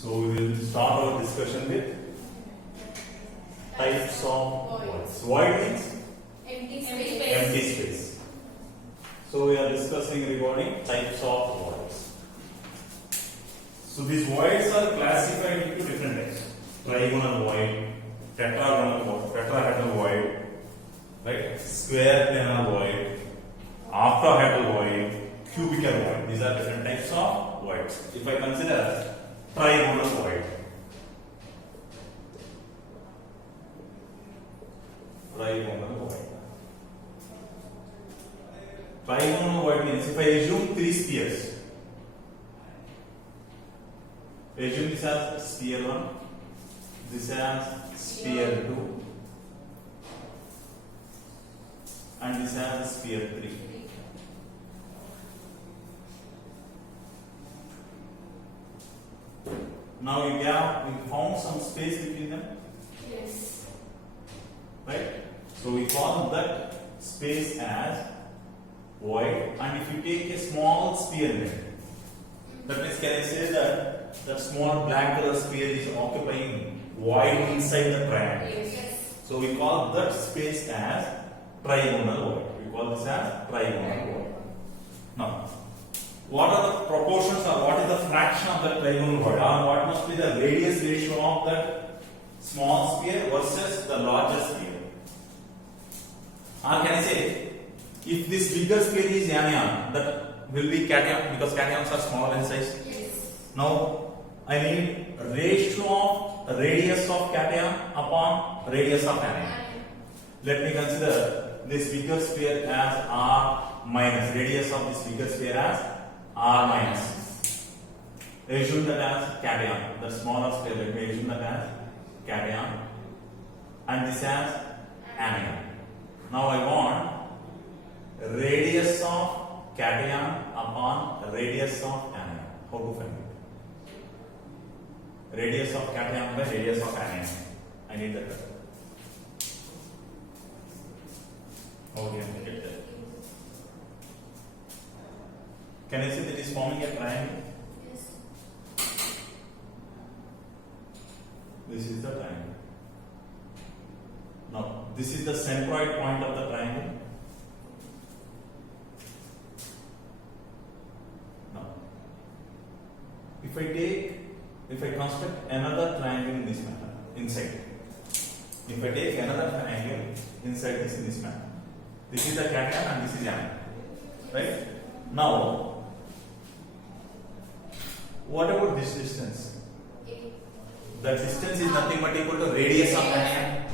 So we will start our discussion with types of voids. Void means empty space. So we are discussing regarding types of voids. So these voids are classified into different types: trigonal void, tetrahedral void, right? Square planar void, octahedral void, cubical void. These are different types of voids. If I consider trigonal void, trigonal void means if I assume three spheres, assume this as sphere 1, this as sphere 2, and this as sphere 3. Now we found some space between them. Yes. Right? So we call that space as void, and if you take a small sphere there, that means can I say that small black color sphere is occupying void inside the triangle. Yes. So we call that space as trigonal void. We call this as trigonal void. Now, what are the proportions or what is the fraction of that trigonal void, or what must be the radius ratio of that small sphere versus the larger sphere? Or can I say, if this bigger sphere is anion, that will be cation because cations are small in size. Yes. Now I need ratio of radius of cation upon radius of anion. Let me consider this bigger sphere as R minus, radius of this bigger sphere as R minus. Assume that as cation, the smaller sphere, let me assume that as cation, and this as anion. Now I want radius of cation upon radius of anion. How to find it? Radius of cation by radius of anion. I need that. How can I get that? Can I see that it is forming a triangle? Yes. This is the triangle. Now, this is the centroid point of the triangle. Now, if I construct another triangle in this manner, inside. If I take another triangle inside this in this manner, this is the cation and this is anion, right? Now, what about this distance? The distance is nothing but equal to radius of anion.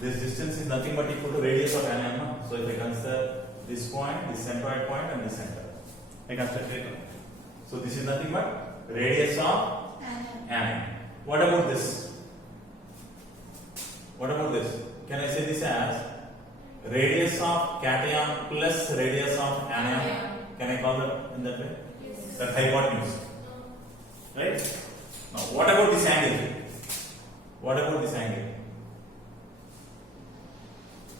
This distance is nothing but equal to radius of anion. No? So if I consider this point, this centroid point, and this center, I construct it. So this is nothing but radius of anion. What about this? What about this? Can I say this as radius of cation plus radius of anion? Can I call that in that way? Yes. That hypotenuse. Right? Now, what about this angle? What about this angle?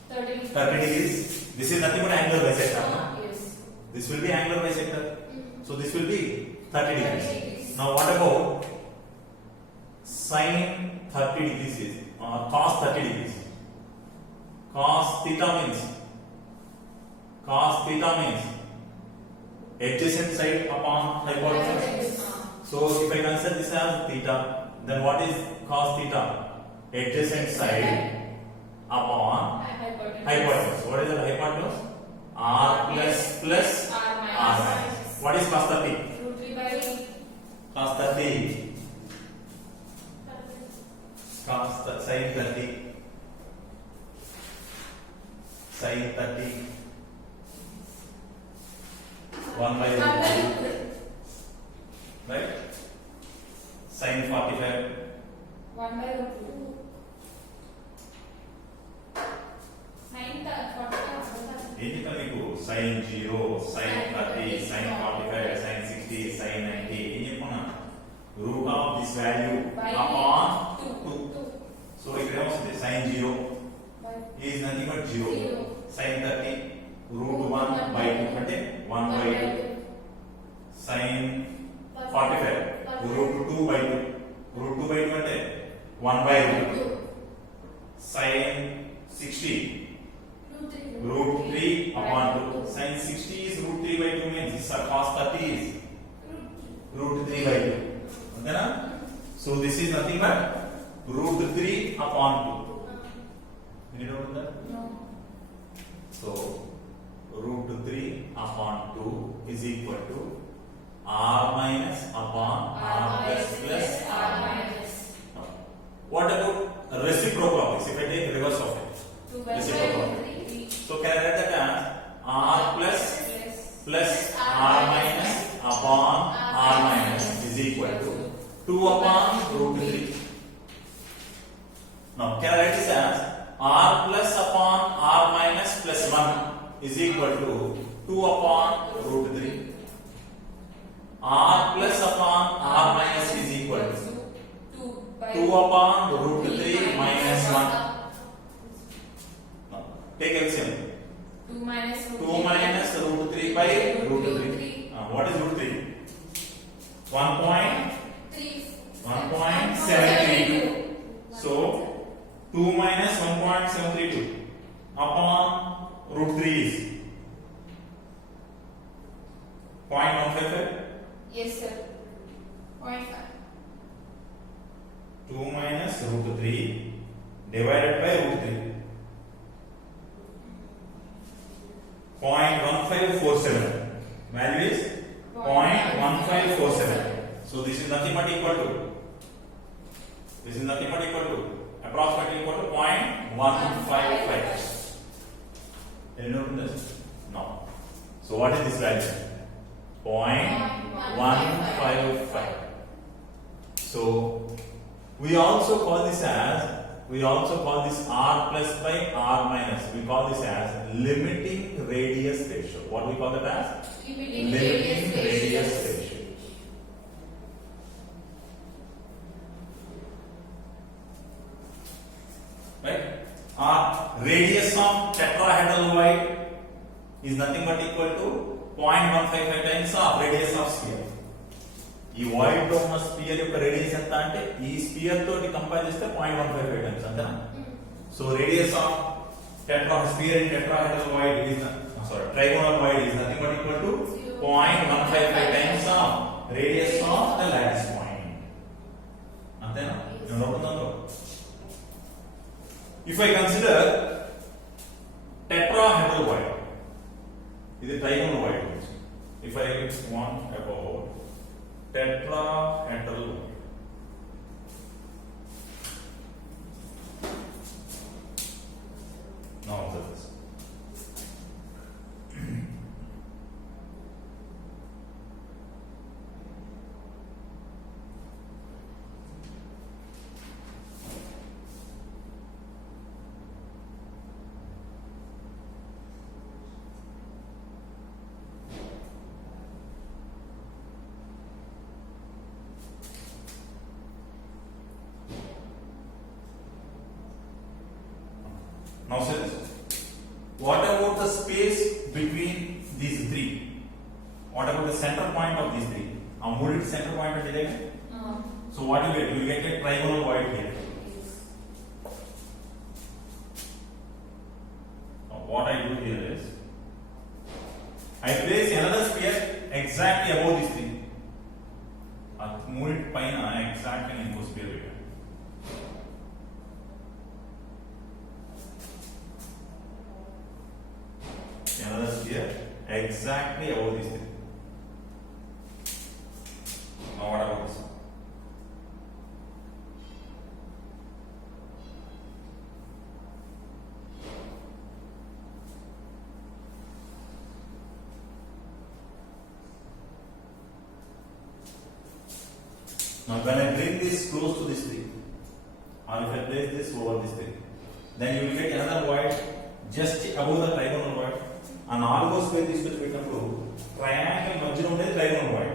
30 degrees. This is nothing but angular bisector. No? Yes. This will be angular bisector. So this will be 30 degrees. 30 degrees. Now what about sine 30 degrees is cos 30 degrees? Cos theta means adjacent side upon hypotenuse. So if I consider this as theta, then what is cos theta? Adjacent side upon hypotenuse. What is the hypotenuse? R plus R minus. What is cos 30? Root 3 by Cos 30. Sin 30. Sin 30. 1 by root 2. Right? Sin 45. 1 by root 2. Sin 45. Anything మీకు sin 0, sin 30, sin 45, sin 60, sin 90 ఏం చెప్పన్నా root of this value upon 2. So ఇక్కడ ఏమొస్తుంది sin 0 is nothing but 0. Sin 30 root 1 by 2 అంటే 1 by 2. Sin 45 root 2 by 2 by 2 means cos 30 is root 3 by 2. Okay? So this is nothing but root 3 upon 2. You know that? No. So root 3 upon 2 is equal to r minus upon r plus plus R minus. Now, what about reciprocal of this? If I take reverse of it, 2 by reciprocal. 3. So can I write that as r plus plus r minus upon r minus is equal to 2 upon root 3. Now can I write this as r plus upon r minus plus 1 is equal to 2 upon root 3. R plus upon r minus is equal to 2 upon root 3 minus 1. Now take LCM. 2 minus 2 minus root 3 by root 3. What is root 3? 1.732. So 2 minus 1.732 upon root 3 is 0.155. Yes, sir. 0.5. 2 minus root 3 divided by root 3. 0.1547. Value is 0.1547. So this is nothing but equal to. This is nothing but equal to approximately equal to 0.155. Can you note this? No. So what is this value? 0.155. So we also call this r plus by r minus. We call this as limiting radius ratio. What we call it as? Limiting Limiting radius ratio. ratio. Right? Radius of tetrahedral ovoid is nothing but equal to 0.155 times of radius of sphere. ఈ void లో ఉన్న spear యొక్క radius ఎంత అంటే ఈ spear తోటి compare చేస్తే 0.155 times అంతేనా? So radius of sphere in tetrahedral void is trigonal void is nothing but equal to 0.155 times of radius of the lattice point. అంతేనా? నేను నోటున్నాను. If I consider tetrahedral void, ఇది trigonal void. If I want about tetrahedral void, now observe this. Now say this. What about the space between these three? What about the center point of these three? A molded center point at the So what you get? You get a trigonal void here. Now what I do here is I place another sphere exactly above this thing. A molded paina exactly in this sphere. Another sphere exactly above this thing. Now what about this? Now when I bring this close to this thing, or if I place this over this thing, then you will get another void just above the trigonal void. ఆ నాలుగో square తీసుకొచ్చి పెట్టినప్పుడు triangle మధ్యలో ఉండేది trigonal void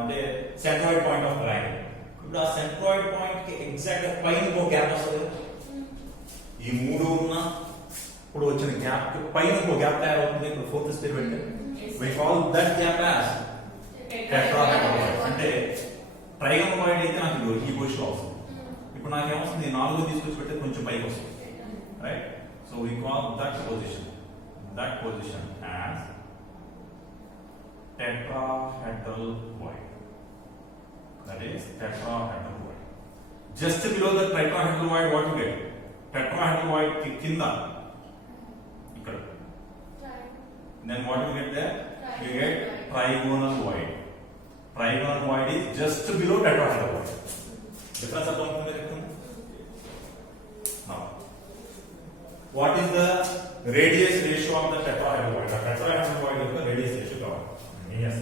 అంటే centroid point of triangle. ఇప్పుడు ఆ centroid point కి ఎగ్జాక్ట్ గా పైన ఇంకో గ్యాప్ వస్తుంది. ఈ మూడు ఉన్న ఇప్పుడు వచ్చిన గ్యాప్ కి పైన ఇంకో గ్యాప్ తయారవుతుంది. ఇప్పుడు ఫోర్త్ స్క్వేర్ పెడితే we call that gap as tetrahedral void. అంటే ట్రైగోనల్ వాయిడ్ అయితే నాకు ఈ పొజిషన్ వస్తుంది. ఇప్పుడు నాకు ఏమొస్తుంది? నాలుగో తీసుకొచ్చి పెడితే కొంచెం పైకి వస్తుంది. Right? So we call that position as tetrahedral that is tetrahedral void. Just below the tetrahedral void, what you get? Tetrahedral void kinda ikkada. Then what you get there? You get trigonal void. Trigonal void is just below tetrahedral void. Difference of now, what is the radius ratio of the tetrahedral void? The tetrahedral void is the radius ratio. Yes.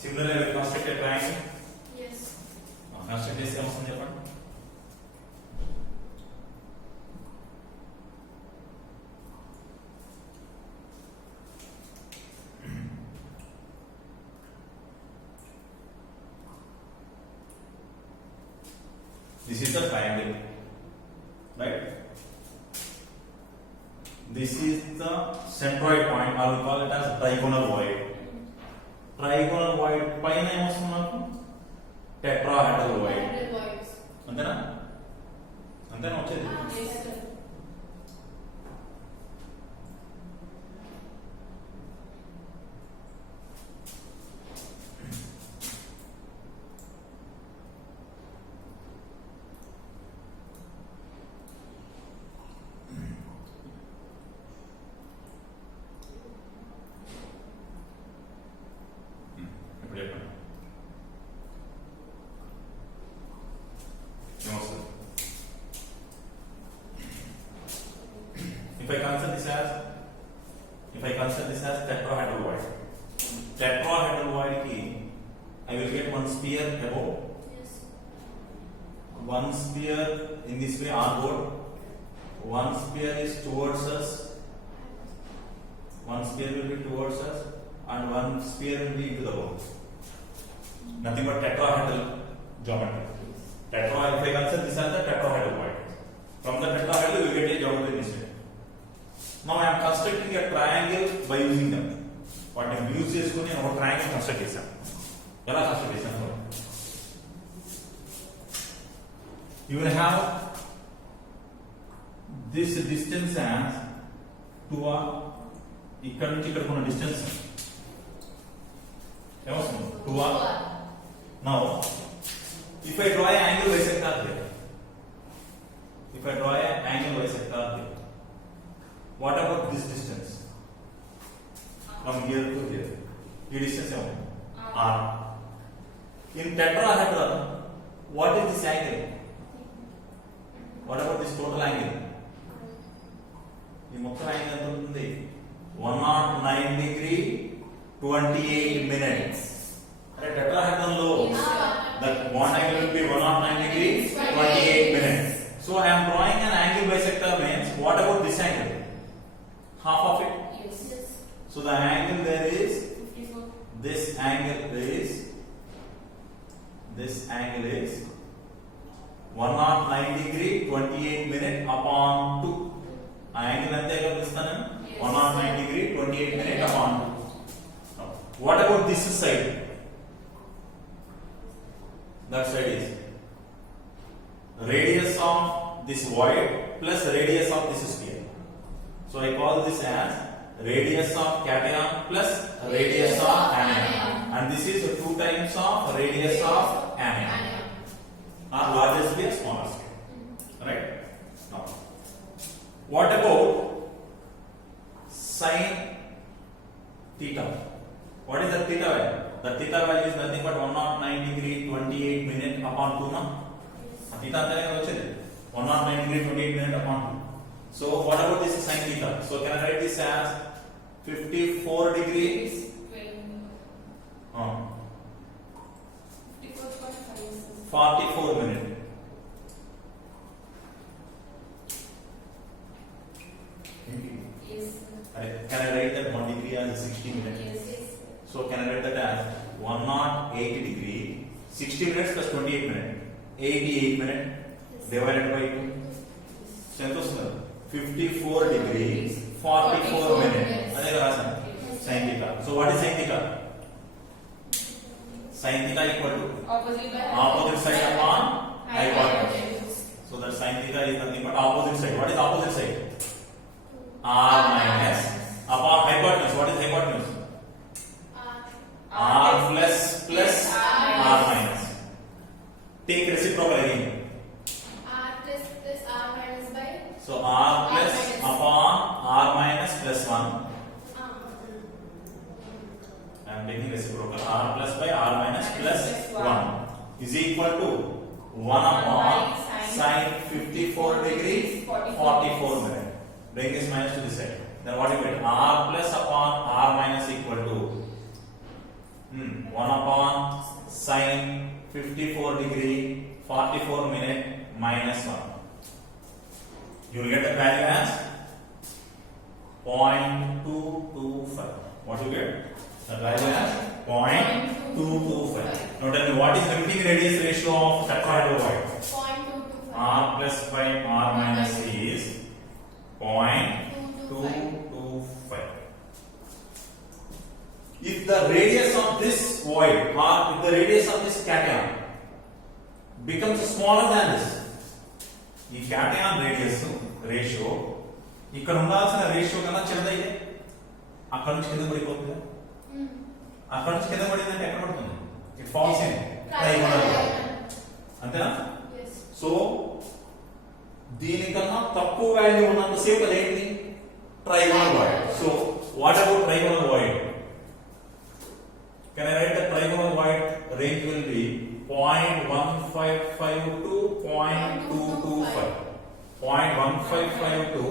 Similarly, we construct a triangle. Yes. Construct this something different. This is the triangle, right? This is the centroid point. I will call it as trigonal void. Trigonal void పైన ఏమొస్తుంది నాకు tetrahedral void. అంతేనా వచ్చేది. Yes, sir. ఇప్పుడు చెప్పండి. ఏమొస్తుంది? If I consider this as tetrahedral void. Tetrahedral void ki I will get one sphere above, Yes. one sphere in this way on board, one sphere is towards us, one sphere will be towards us, and one sphere will be into the hole. Nothing but tetrahedral geometry. If I consider this as the tetrahedral void, from the tetrahedral you get a geometry this way. Now I am constructing a triangle by using them. What I am use చేసుకొని ఒక triangle construct చేశాను. ఎలా construct చేశాను? You will have this distance as 2r. ఇక్కడ నుంచి ఇక్కడికి ఉన్న distance ఏమొస్తుంది? 2r. Now, if I draw an angle bisector here, what about this distance? From here to here. This distance is r. In tetrahedral, what is this angle? What about this total angle? The total angle ఎంత ఉంటుంది? 109 degree 28 minutes. At tetrahedral low, the bond angle will be 109 degree 28 minutes. So I am drawing an angle bisector means what about this angle? Half of it. Yes. So the angle there is 54. this angle is 109 degree 28 minute upon 2. Angle ante gamanisthanu 109 degree 28 minute upon 2. Now, what about this side? That side is radius of this void plus radius of this sphere. So I call this as radius of cation plus radius of anion, and this is 2 times of radius of anion, or larger sphere, smaller sphere. Right? Now, what about sin theta? What is the theta value? The theta value is nothing but 109 degree 28 minute upon 2 now. Theta antane vachedi 109 degree 28 minute upon 2. So what about this sin theta? So can I write this as 54 degrees 44 minute. Yes. Can I write that 1 degree as 60 minutes? Yes. So can I write that as 108 degree 60 minutes plus 28 minutes 88 minutes divided by 2. So ఎంత వస్తుంది? 54 degrees 44 minutes. అదే కదా రాసాను sin theta. So what is sin theta? Sin theta equal to opposite side upon hypotenuse. So that sin theta is nothing but opposite side. What is opposite side? R minus upon hypotenuse. What is am taking reciprocal. R plus by R minus plus 1 is equal to 1 upon sine 54 degrees 44 minutes. Bring this minus to this side. Then what you get? R plus upon R minus equal to 1 upon sine 54 degree 44 minute minus 1. You will get the value as 0.225. What you get? The value as 0.225. Now tell me what is limiting radius ratio of sapphire void? 0.225. R plus by R minus is 0.225. If the radius of this void or if the radius of this cation becomes smaller than this, ఈ cation radius ratio ఇక్కడ ఉండాల్సిన ratio కన్నా చిన్నదైతే అక్కడ నుంచి కింద పడిపోతుంది. అక్కడ నుంచి కింద పడిందంటే ఎక్కడ పడుతుంది? It falls in trigonal void. అంతేనా? సో దీనికన్నా తక్కువ వాల్యూ ఉన్నంత సేపు అదేంటి? Trigonal void. So what about trigonal void? Can I write the trigonal void range will be 0.155 to 0.225. 0.155 to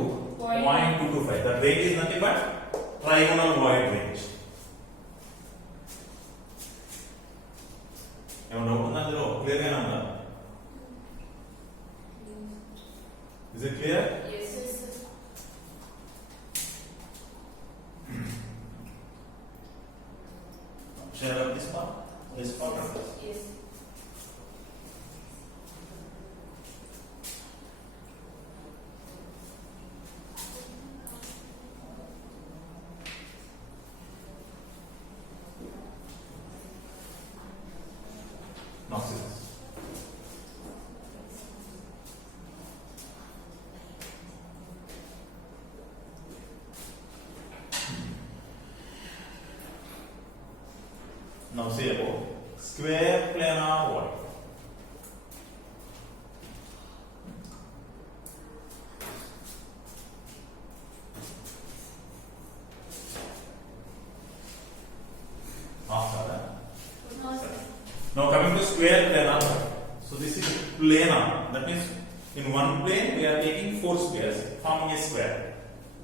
0.225. That range is nothing but trigonal void range. ఏమన్నా ఉందా అందులో? Clear గానే ఉందా? Is it clear? Yes. Share up this part. This part. Yes. Now see this. Now say about square planar void. After that. Now coming to square planar void. So this is planar. That means in one plane we are taking 4 squares forming a square.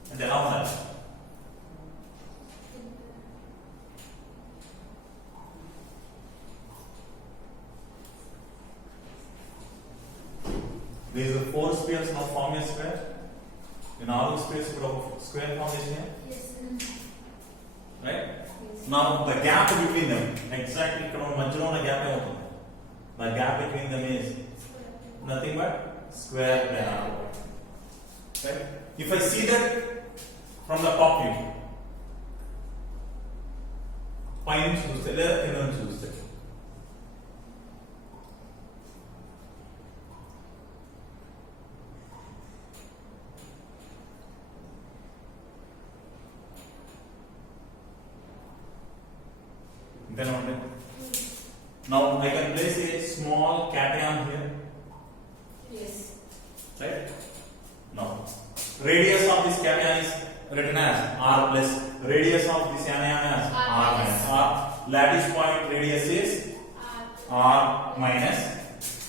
And then after that. These are 4 spheres now form a square. In all the space square formation here. Yes. Right? Now the gap between them, exactly ఇక్కడ మధ్యలో ఉన్న gap ఏమవుతుంది? The gap between them is nothing but square planar void. Right? If I see that from the top view, పైనుంచి చూస్తే లేదా కింద నుంచి చూస్తే, then only. Now I can place a small cation here, Yes. right? Now radius of this cation is written as R plus, radius of this anion as R minus. R lattice point radius is R minus,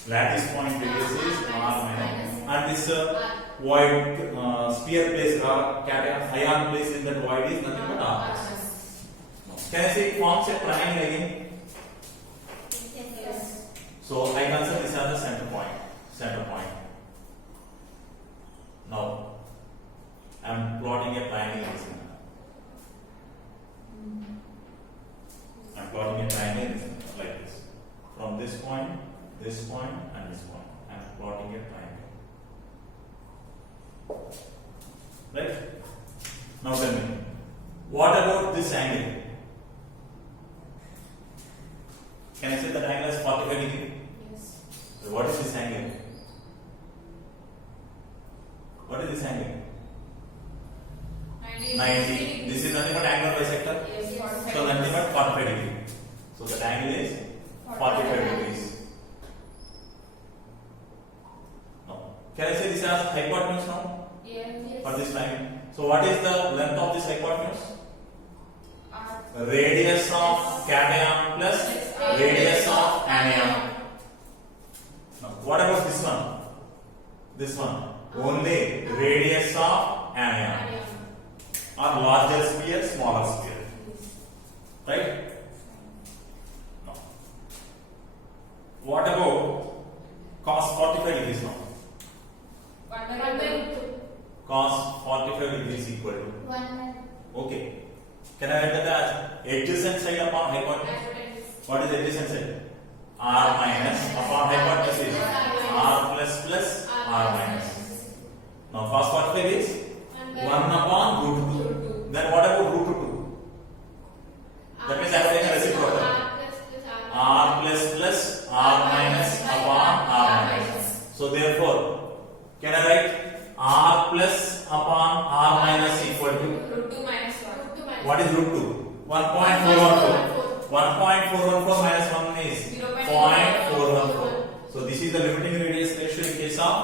lattice point radius is R minus, and this void sphere place cation ion place in that void is nothing but R plus. Can I say it forms a triangle again? Yes. So I consider this as the center point. Center point. Now I am plotting a triangle in this manner. I am plotting a triangle in this manner, like this. From this point, and this point. I am plotting a triangle. Right? Now tell me, what about this angle? Can I say that angle is 45 degree? Yes. So what is this angle? What is this angle? 90. This is nothing but angle bisector. Yes. So nothing but 45 degree. So that angle is 45 degrees. Now, can I say this as hypotenuse now Yes. for this triangle? So what is the length of this hypotenuse? R. Radius of cation plus radius of anion. Now, what about this one? This one only radius of anion or larger sphere, smaller sphere, right? Now, what about cos 45 degrees now? 1/2. Cos 45 degrees equal to, 1/2. okay. Can I write that as adjacent side upon hypotenuse? Hypotenuse. What is adjacent side? R minus upon hypotenuse is R plus R minus. Now cos 45 is 1 upon root 2. Then what about root 2? That means I have taken reciprocal. R plus R minus upon R minus. So therefore, can I write R plus upon R minus equal to, Root 2 minus 1. what is root 2? 1.414. 1.414 minus 1 is 0.414. So this is the limiting radius ratio in case of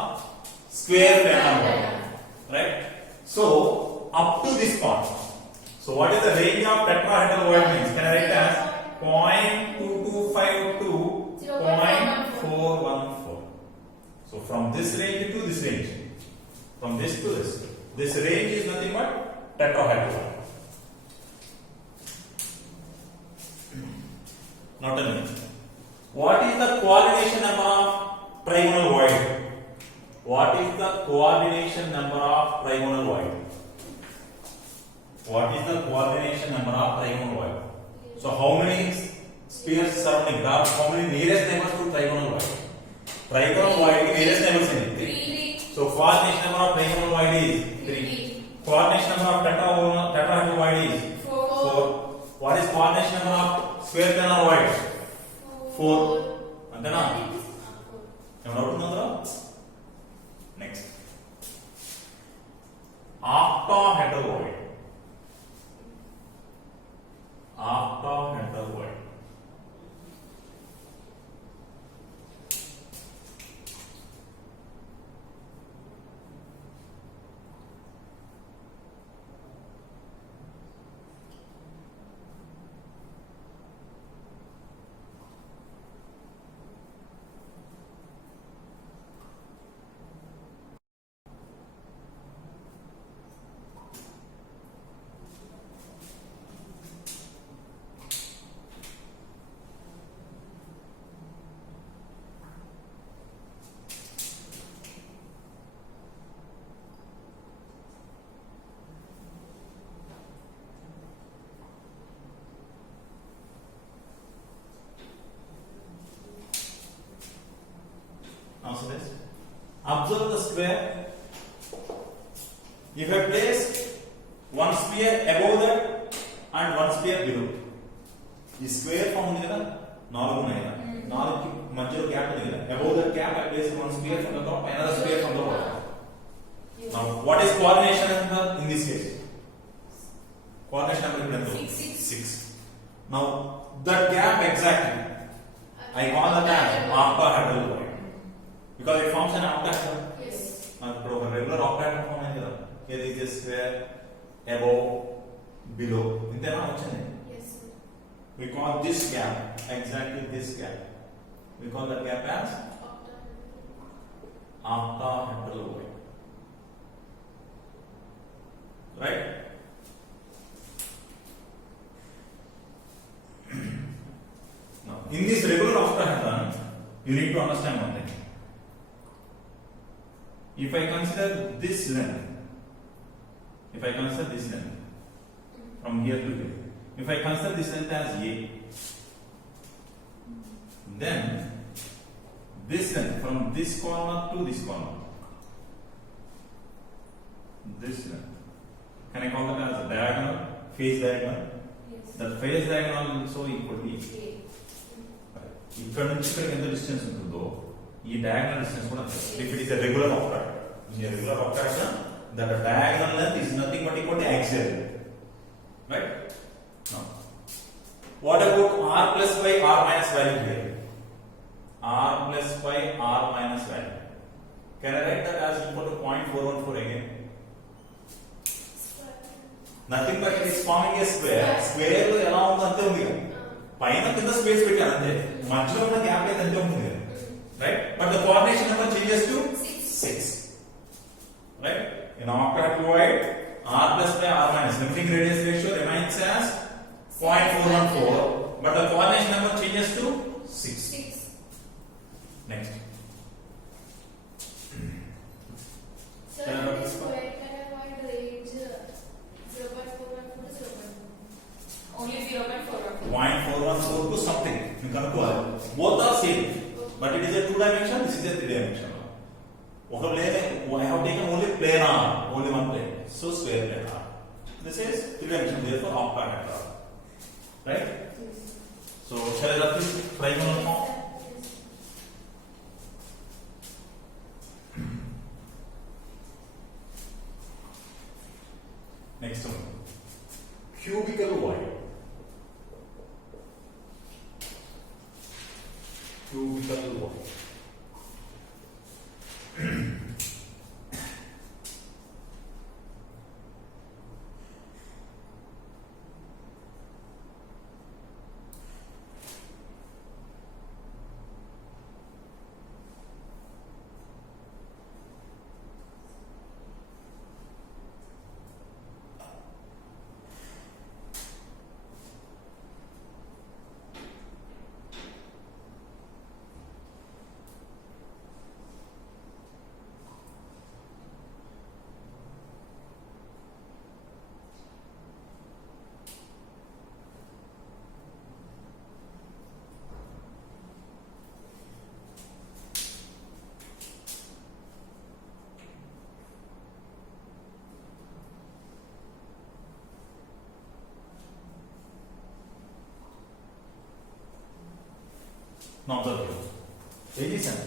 square planar wire, right? So up to this point. So what is the range of tetrahedral wire means? Can I write as 0.225 to 0.414. So from this range to this range, from this to this range is nothing but tetrahedral wire. Not a minute. What is the coordination number of trigonal void? What is the coordination number of trigonal void? What is the coordination number of trigonal void? So how many spheres surrounding graph? How many nearest neighbors to trigonal void? Trigonal void nearest neighbors in 3. So coordination number of trigonal void is 3. Coordination number of tetrahedral void is 4. What is coordination number of square planar void? 4. అంతేనా? ఏమైనా doubt ఉందా? Next octahedral void. Octahedral void. Now see this. Observe the square. If I place one sphere above that and one sphere below, ఈ square form ఉంది కదా, 4 ఉన్నాయి కదా, 4 కి మధ్యలో గ్యాప్ ఉంది కదా, above that gap I place one sphere from the top, another sphere from the bottom. Now what is coordination number in this case? Coordination number is 6. Now that gap exactly I call that as octahedral void because it forms an octahedral. Yes. Now a regular octahedral form is here. Here is a square above, below. ఇంతేనా వచ్చింది? Yes. We call this gap exactly this gap. We call that gap as octahedral void. Right? Now, in this regular octahedron, you need to understand one thing. If I consider this length from here to here, if I consider this length as A, then this length from this corner to this corner, this length, can I call that as a diagonal, phase diagonal? Yes. That phase diagonal also equal to A. ఇక్కడ నుంచి ఇక్కడికి ఎంత distance ఉంటుందో ఈ diagonal distance కూడా if it is a regular octahedron in a regular octahedron that the diagonal length is nothing but equal to axial length, right? Now what about r plus by r minus value here? R plus by r minus value, can I write that as equal to 0.414 again? Nothing but it is forming a square. Square lo ela undo ante undi పైన కింద space పెట్టాను అంతే, మధ్యలో ఉన్న gap అయితే ఎంత ఉంటుంది కదా, right? But the coordination number changes to 6, right? In octahedroid, r plus by r minus limiting radius ratio remains as 0.414, but the coordination number changes to 6. 6. Next. Sir, Can I in have this this square cataloid range 0.414 to 0.4. Only 0.4. 0.414 to something. You can call it. Both are same, but it is a 2 dimension. This is a 3 dimension. One plane, I have taken only planar, only one plane. So square planar. This is 3 dimension. Therefore, octahedral. Right? So shall I write this trigonal form? Next one. Cubical void. Cubical void. Now observe here. Listen,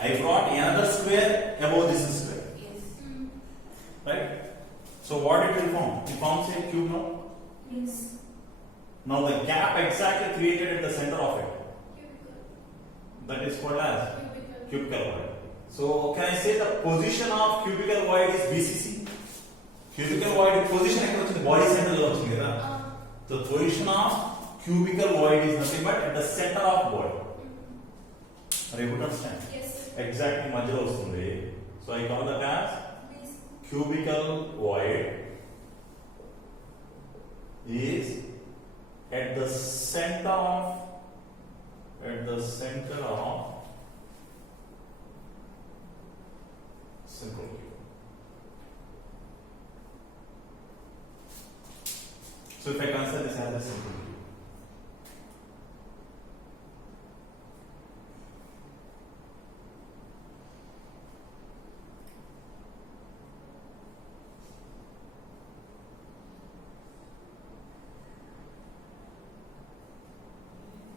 I brought another square above this square, Yes. right? So what it will form? It forms a cube now. Yes. Now the gap exactly created at the center of it, that is called as cubical void. So can I say the position of cubical void is BCC? Cubical void position equal to the body center lo vachindi kada. The position of cubical void is nothing but at the center of body. Are you able to understand? Yes. Exactly madhyalo vastundi. So I call that as Yes. cubical void is at the center of simple cube. So if I consider this as a simple cube,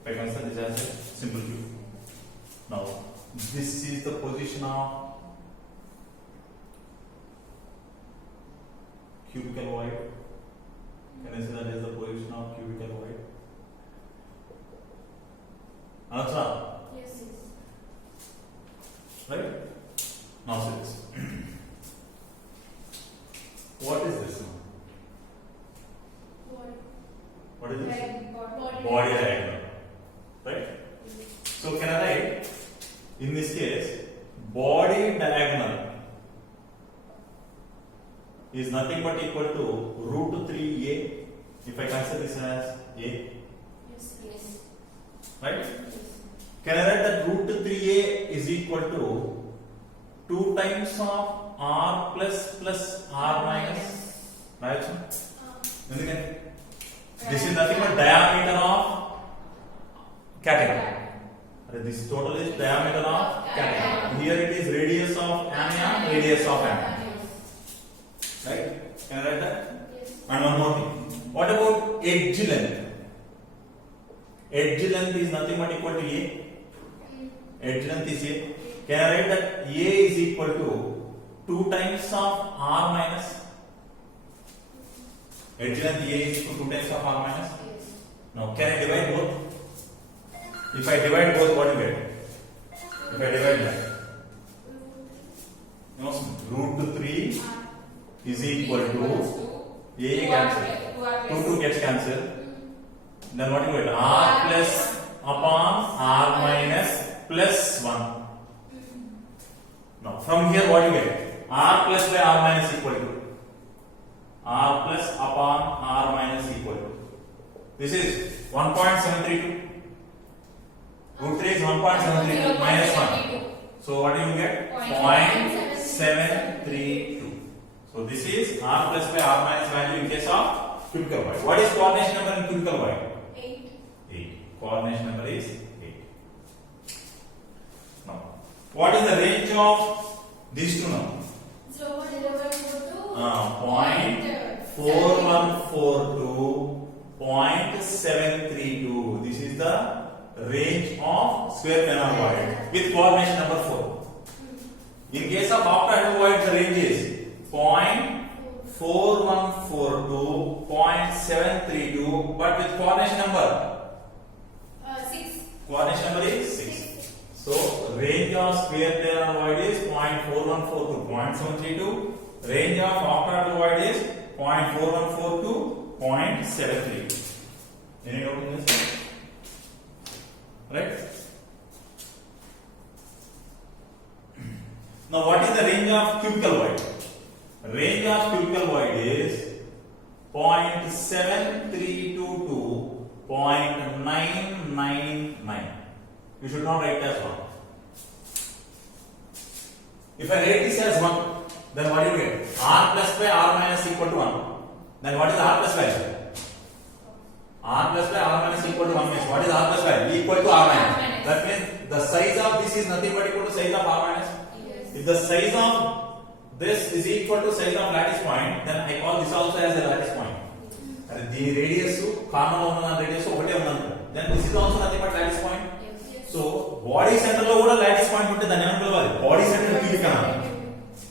I consider this as a simple cube. Now, this is the position of cubical void. Can I say that is the position of cubical void? Answer, Yes. right? Now see this. What is this now? What is this? Body diagonal. Right? So can I write, in this case, body diagonal is nothing but equal to root 3a, if I consider this as a, Yes. Yes. right? Can I write that root 3a is equal to 2 times of r plus r minus, right? This is nothing but diameter of catena. This total is diameter of catena. Here it is radius of anion, radius of anion. Right? Can I write that? Yes. And one more thing. What about edge length? Edge length is nothing but equal to a. Edge length is a. Can I write that a is equal to 2 times of r minus? Edge length a is equal to 2 times of r minus. Yes. Now, can I divide both? If I divide both, what do you get? If I divide that, no, root 3 is equal to a cancel. 2 gets cancelled. Then what you get? R plus upon R minus plus 1. Now from here what you get? R plus by R minus equal to R plus upon R minus equal to. This is 1.732. Root 3 is 1.732 minus 1. So what do you get? 0.732. So this is R plus by R minus value in case of cubical void. What is coordination number in cubical void? 8. 8. Coordination number is 8. Now, what is the range of these two now? 0.4142, 0.732. This is the range of square planar void with coordination number 4. In case of octahedral void, the range is 0.4142, 0.732, but with coordination number 6. coordination number is 6. So range of square planar void is 0.4142, 0.732. Range of octahedral void is 0.4142, 0.732. Any doubt in this? Right? Now what is the range of cubical void? Range of cubical void is 0.732 to 0.999. You should not write as 1. If I write this as 1, then what do you get? R plus by R minus equal to 1. Then what is R plus value? R plus by R minus equal to 1 means what is R plus value? Equal to R minus. That means the size of this is nothing but equal to size of R minus. If the size of this is equal to size of lattice point, then I call this also as a lattice point. And the radius, common radius, then this is also nothing but lattice point. So body center lo kuda lattice point unte danni em pilavali body center cubic anali,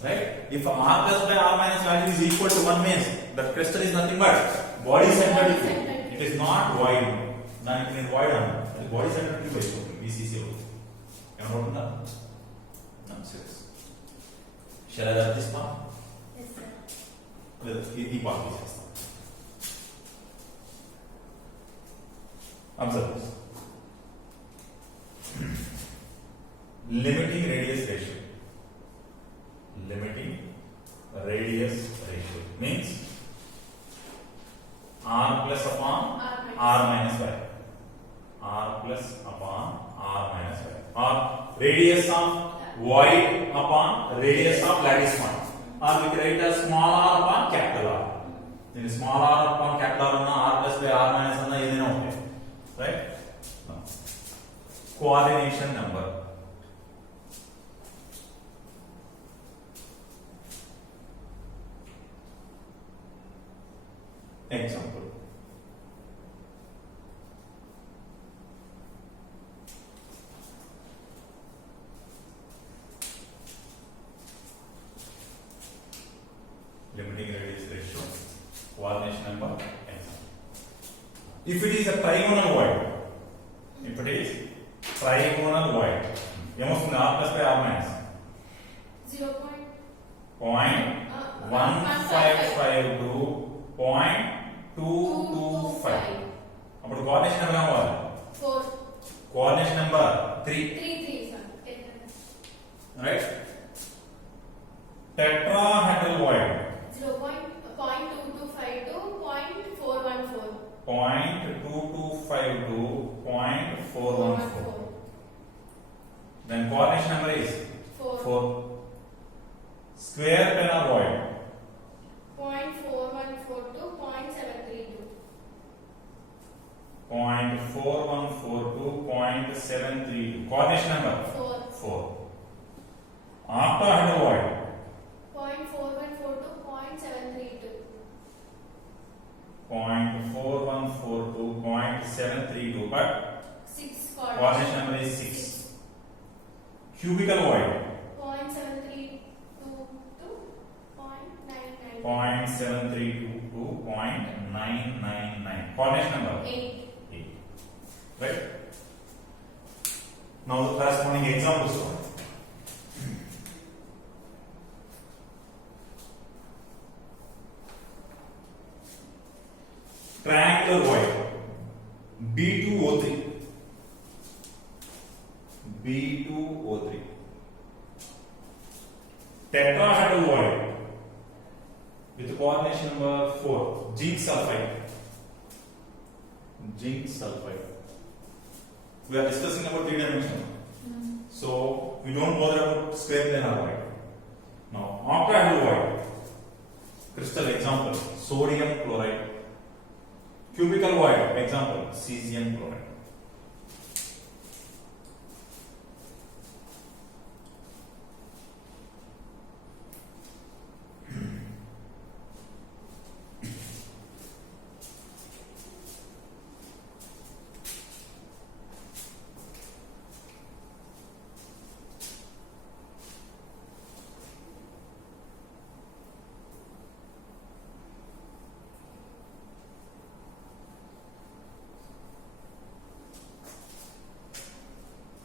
right? If R plus by R minus value is equal to 1 means the crystal is nothing but body centered cube. It is not void. Then it is void anna body centered cube istundi BCC lo em avutunda no serious. Shall I write this part? Yes, sir. ఈ part చేస్తాం. Observe this. Limiting radius ratio. Limiting radius ratio means R plus upon R minus y. R plus upon R minus y. Or radius of void upon radius of lattice point. Or we can write as small r upon capital R. Then small r upon capital R R plus by R minus anna edina unte. Right? Now, coordination number. Example. Limiting radius ratio. Coordination number. Example. If it is a trigonal void, if it is trigonal void, ఏమొస్తుంది R plus by R minus 0.1552 0.225. అప్పుడు coordination number కావాలి 4. Coordination number 3, 3, sir. Right? Tetrahedral void 0.2252 to 0.414. 0.225 to 0.414. Then coordination number is 4. Square planar void 0.414 to 0.732. 0.414 to 0.732. Coordination number 4. Octahedral void 0.414 to 0.732. 0.414 to 0.732. But 6 coordination number is 6. Cubical void 0.732 to 0.999. 0.732 to 0.999. Coordination number 8. 8. Right? Now the corresponding examples. Triangular void. B2O3. B2O3. Tetrahedral void with coordination number 4. Zinc sulfide. Zinc sulfide. We are discussing about 3 dimension. So we don't bother about square planar void. Now octahedral void. Crystal example sodium chloride. Cubical void example cesium chloride.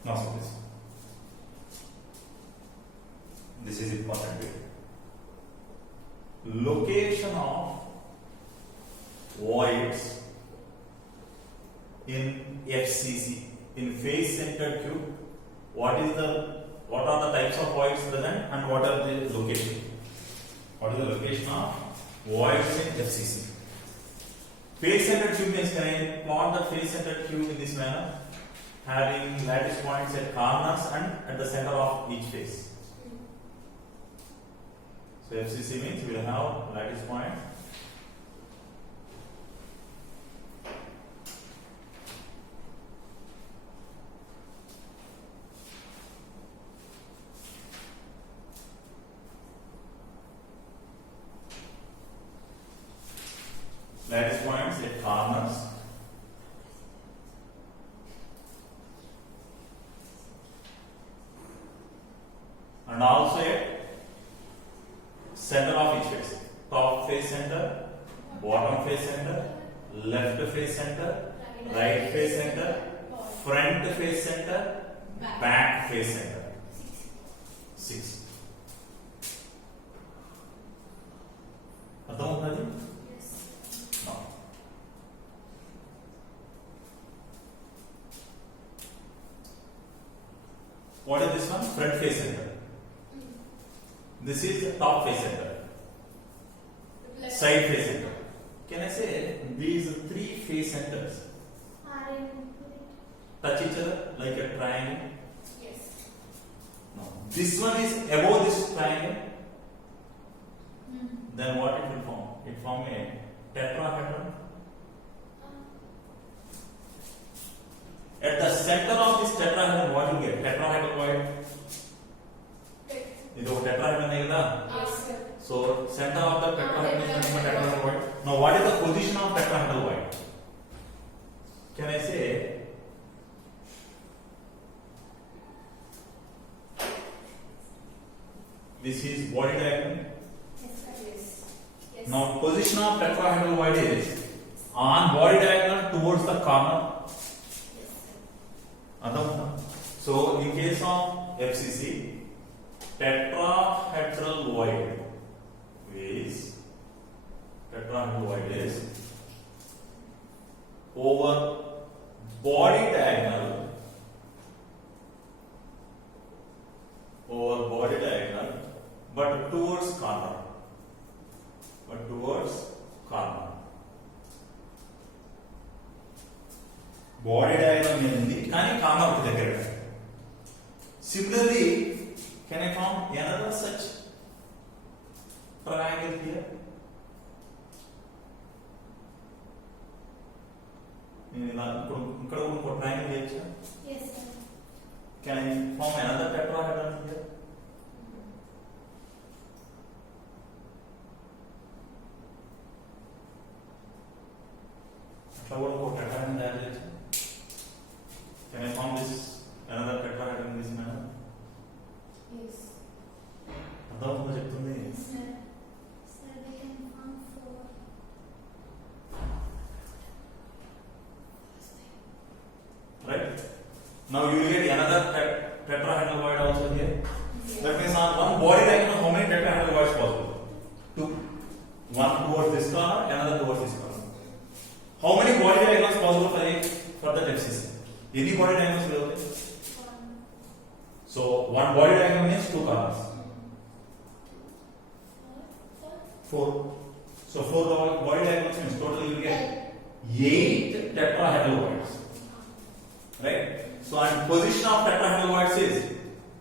Now so this is important bit. Location of voids in FCC in face centered cube. What are the types of voids present and what are the location? What is the location of voids in FCC? Face centered cube means can I plot the face centered cube in this manner, having lattice points at corners and at the center of each face. So FCC means we will have lattice point. Lattice points at corners. And also at center of each face. Top face center, bottom face center, left face center, right face center, front face center, back face center. 6. అర్థమవుతుంది? No. What is this one? Front face center. This is top face center. Side face center. Can I say these 3 face centers touch each other like a triangle? Yes. No. This one is above this triangle. Then what it will form? It form a tetrahedron. At the center of this tetrahedron, what you get? Tetrahedral void. This is tetrahedron కదా? Yes, sir. So center of the tetrahedron is nothing but tetrahedral void. Now what is the position of tetrahedral void? Can I say this is body diagram? Yes, sir. Yes. Yes. Now position of tetrahedral void is on body diagonal towards the corner. Yes, sir. Adamna. So in case of FCC, tetrahedral void is over body diagonal but towards corner. Body diagonal means కానీ corner కి దగ్గర. Similarly, can I form another such triangle here? ఇక్కడ ఇంకో triangle చేయొచ్చా? Yes, sir. Can I form another tetrahedron here? అట్లా కూడా ఇంకో tetrahedron తయారు చేయొచ్చా? Can I form this another tetrahedron in this manner? Yes. అర్థమవుతుందో చెప్తుంది? Yes, sir. Sir, we can form 4. Right? Now you will get another tetrahedral void also here. Yes. That means on one body diagonal, how many tetrahedral voids possible? 2. One towards this corner, another towards this corner. How many body diagonals possible for a what that FCC? Any body diagonals will okay. One. So one body diagonal means two columns. Four. So four body diagonals means total you will get 8 tetrahedral voids. Right? So and position of tetrahedral voids is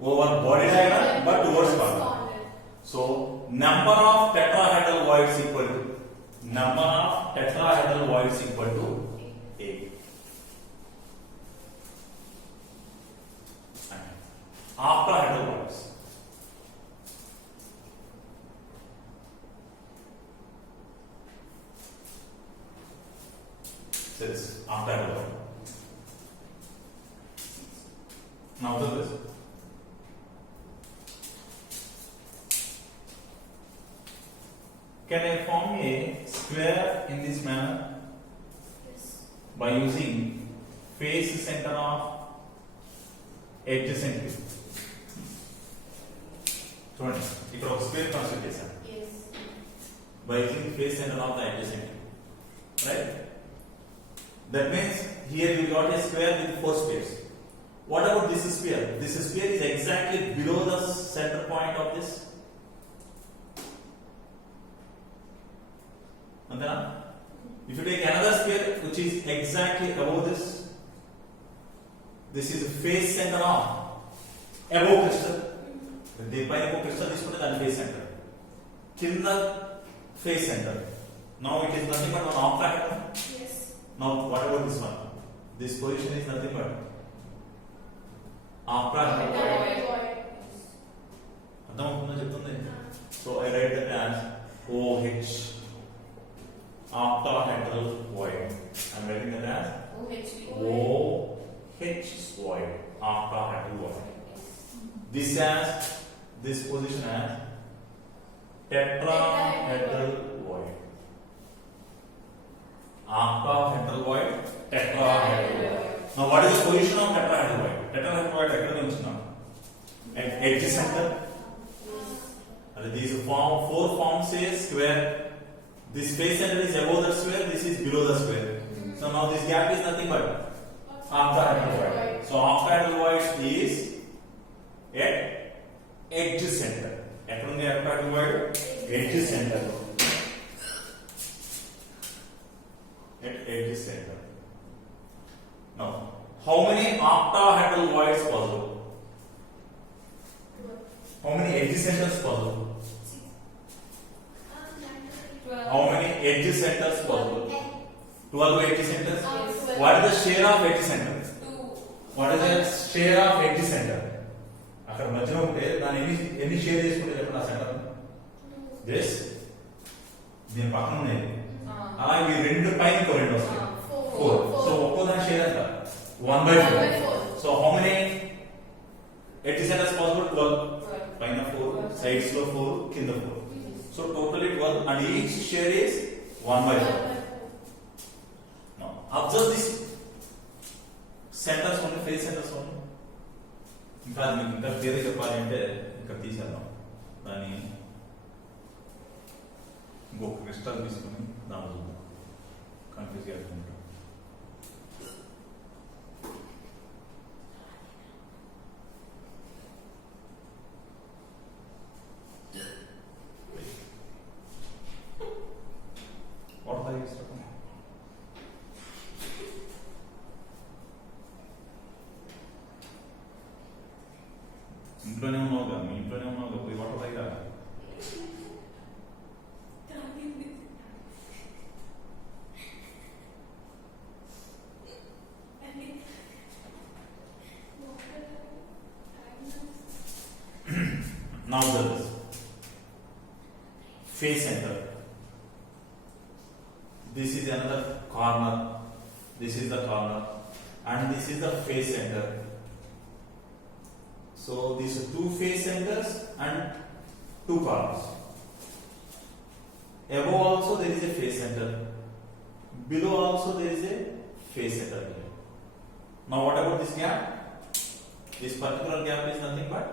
over body diagonal but towards column. So number of tetrahedral voids equal to number of tetrahedral voids equal to 8. Octahedral voids. Six octahedral void. Now observe this. Can I form a square in this manner Yes. by using face center of adjacent view? చూడండి ఇక్కడ ఒక square construct చేశాను Yes. by using face center of the adjacent view, right? That means here we got a square with 4 spheres. What about this sphere? This sphere is exactly below the center point of this. Antena? If you take another sphere which is exactly above this is face center of above crystal. దీనిపైన ఒక crystal తీసుకుంటే దాని face centre, కింద face centre. Now it is nothing but one octahedron. Yes. Now what about this one? This position is nothing but octahedral. అర్థమవుతుందో చెప్తుంది. So I write that as OH, octahedral void. I am writing that as OHV. OH void, octahedral void. This position as tetrahedral void. Octahedral void, tetrahedral void. Now what is the position of tetrahedral void? Tetrahedral void ఎక్కడ ఉంచున్నాం? At edge center. And these four forms a square. This face center is above the square, this is below the square. So now this gap is nothing but octahedral void. So octahedral void is at edge center. ఎక్కడ ఉంది octahedral void? Edge center. At edge center. Now, how many octahedral voids possible? How many edge centers possible? 12. How many edge centers possible? 12 edge centers. Yes. What is the share of edge center? 2. What is the share of edge center? అక్కడ మధ్యలో ఉంటే దాన్ని ఎన్ని share చేసుకుంటే చెప్పండి ఆ centre. Just దీని పక్కన ఉండేది అలాగే ఈ రెండు పైన ఇంకో రెండు వస్తాయి 4. సో ఒక్కో దాని షేర్ ఎంత 1/4. So how many edge centres possible? 12. పైన 4, సైడ్స్ లో 4, కింద 4. So totally 12 and each share is 1/4. Now observe this centers only, face centers only. ఇంకా మీకు ఇంకా క్లియర్ చెప్పాలి అంటే ఇక్కడ తీసేద్దాం దాన్ని, ఇంకొక క్రిస్టల్ తీసుకుని దాని చూద్దాం, కన్ఫ్యూజ్ చేసుకుంటాం. What are you stuff? ఇంట్లోనే ఉన్నావుగా, మీ ఇంట్లోనే ఉన్నావుగా, పోయి వాటర్ తాగిరా. Now this face center. This is another corner. This is the corner, and this is the face center. So these are 2 face centers and 2 corners. Above also there is a face center. Below also there is a face center. Now what about this gap? This particular gap is nothing but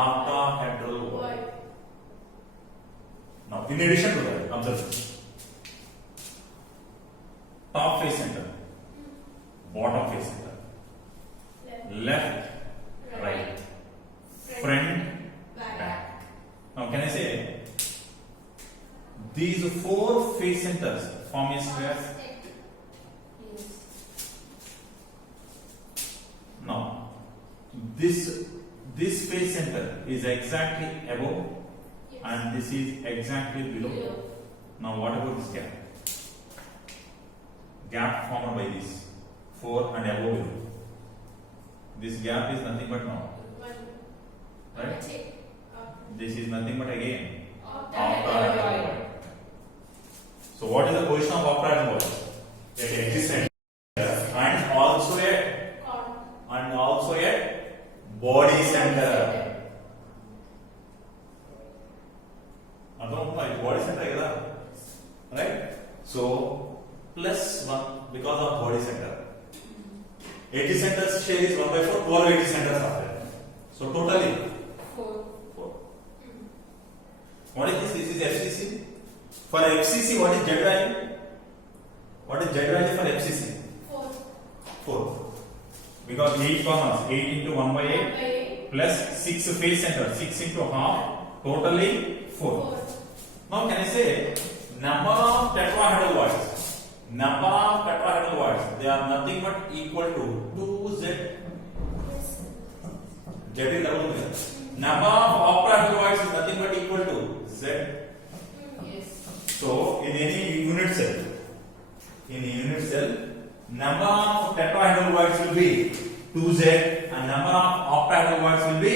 octahedral void. Now in addition to that, observe this. top face center, bottom face center, Left. left, right, front, back. Now can I say these four face centers form a square? Yes. Now this face center is exactly above Yes. and this is exactly below. Below. Now what about this gap? Gap formed by this 4 and above below. This gap is nothing but now, One. right? Check. Up. This is nothing but again Up. octahedral. So what is the position of octahedral? It exists and also a body center. Like body center kada, right? So plus 1 because of body center. 80 centers share is 1/4. 12 80 centers are there. So totally 4. What is this? This is FCC. For FCC, what is Z value? What is Z value for FCC? 4. 4. Because 8 corners, 8 into 1/8 By plus 6 face center, 6 into half, totally 4. 4. Now can I say number of tetrahedral voids? Number of tetrahedral voids, they are nothing but equal to 2Z. Yes. Z is double here. Number of octahedral voids is nothing but equal to Z. Yes. So in any unit cell, number of tetrahedral voids will be 2Z and number of octahedral voids will be